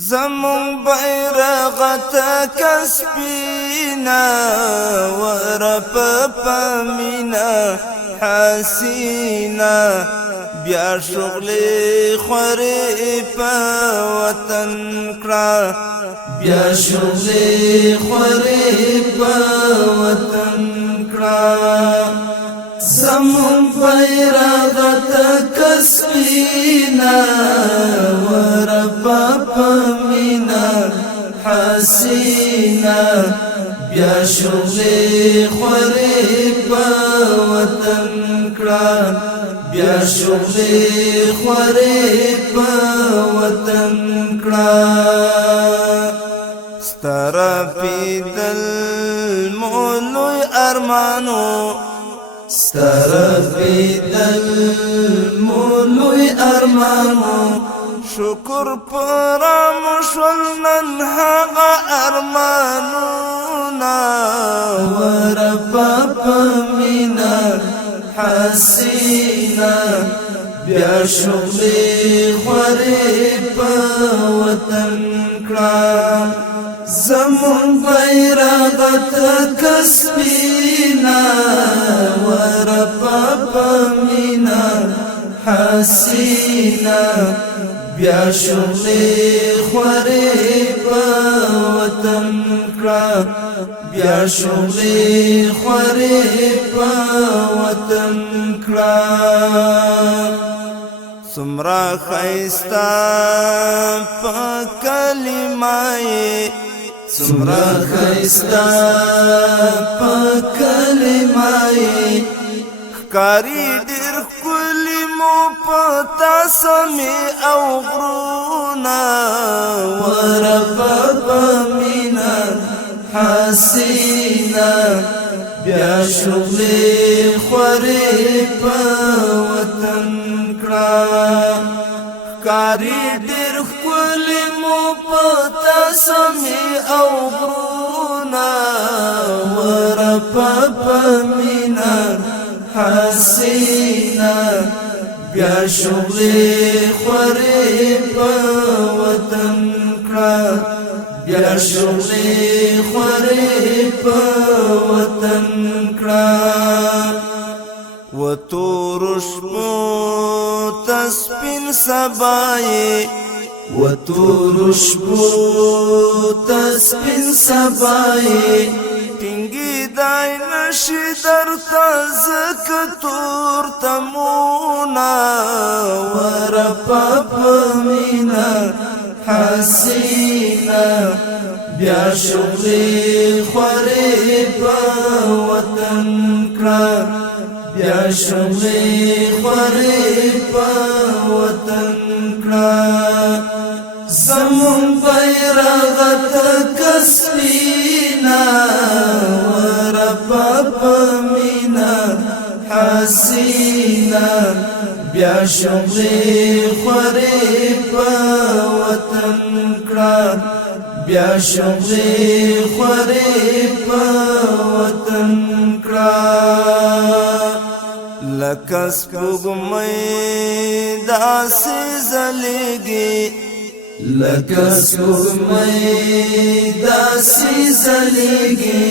زمون بیرغت کسبینا ورپ پمینا حسینا بیا شغلی خوری پا وطن کرا بیا شغلی خوری پا وطن کرا زمون بیرغت کسبینا ورپ پمینا حسینا بیا شغلی خوری پا وطن کرا بیا شغلی خوری پا وطن کرا سترا پیدل مولوی ارمانو سترا پیدل مولوی ارمانو شکر پرام شلنن هغا ارمانونا ورپا پمینا حسینا بیا شغلی خوری پا وطن کرا زمون بیرغت کسبینا ورپا پمینا حسینا بیا شغلی خوری پا وطن کرا بیا شغلی خوری پا وطن کرا سمرا خیستا پا کلمائی سمرا خیستا پا کلمائی کاری دیر کلی مو پتا سمی او غرونا ورپا پمینا حسینا بیا شغلی خوری پا وطن کرا کاری دیر کلی مو پتا سمی او غرونا ورپا پمینا حسینا بیا شغلی خوری پا وطن کرا بیا شغلی خوری پا وطن کرا و تور شپو تسپین سبائی و تور شپو تسپین سبائی ټینګي دای نشي درته زکه تور تمونا ورپا پمینا حسینا بیا شغلی خوری پا وطن کرا بیا شغلی خوری پا وطن کرا زمون بیرغت کسبینا ورپا پمینا حسینا بیا شغلی خوری پا وطن کرا بیا شغلی خوری پا وطن کرا لکه سپوږمۍ داسې ځلېږي لکه سپوږمۍ داسې ځلېږي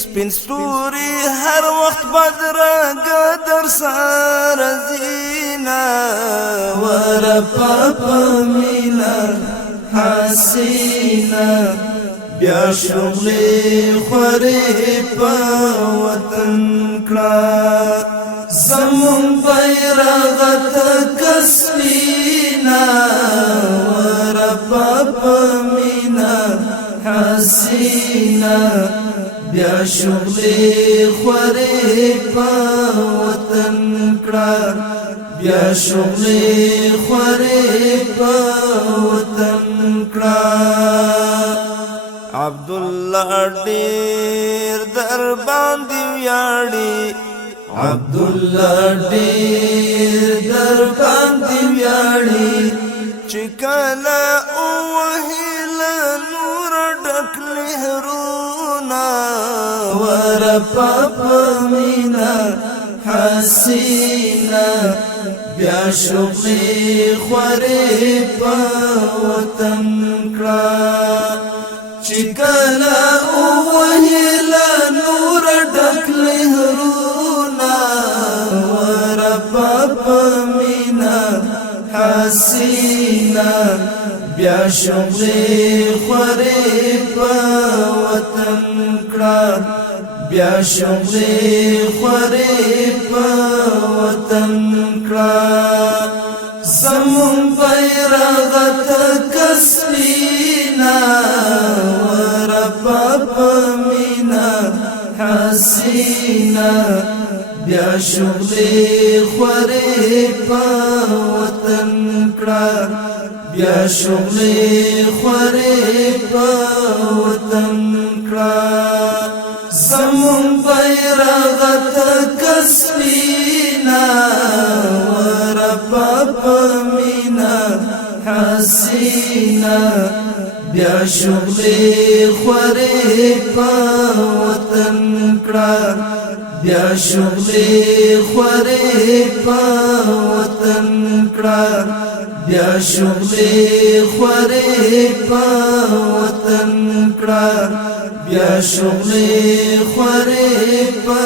سپین ستوري هر وخت بدرګه در سره ځينا ورپا پمینا حسینا بیا شغلی خوری پا وطن کرا زمون بیرغت کسبینا ورپا پمینا حسینا بیا شغلی خوری پا وطن کرا بیا شغلی خوری پا وطن کرا عبدالله ډیر در باندې ویاړي عبدالله ډیر در باندې ویاړي چې کله اوهیل نور ډک لهرونا ورپا پمینا حسینا بیا شغلی خوری پا وطن کړه چې کله وهلا نور ډک لهرونا ورپا پمینا حسینا بیا شغلې خورې په وطن کړه بیا شغلې خورې په وطن کړه زمون بیرغ تکسبینا ورپا پمینا حسینا بیا شغلې خورې په وطن کړه بیا شغلې خورې په وطن کړه زمون بیرغ تکسبینا ورپا پمینا حسینا بیا شغلې خورې په وطن کړه بیا شغلې خورې په وطن کړه بیا شغلې خورې په وطن کړه بیا شغلې خورې په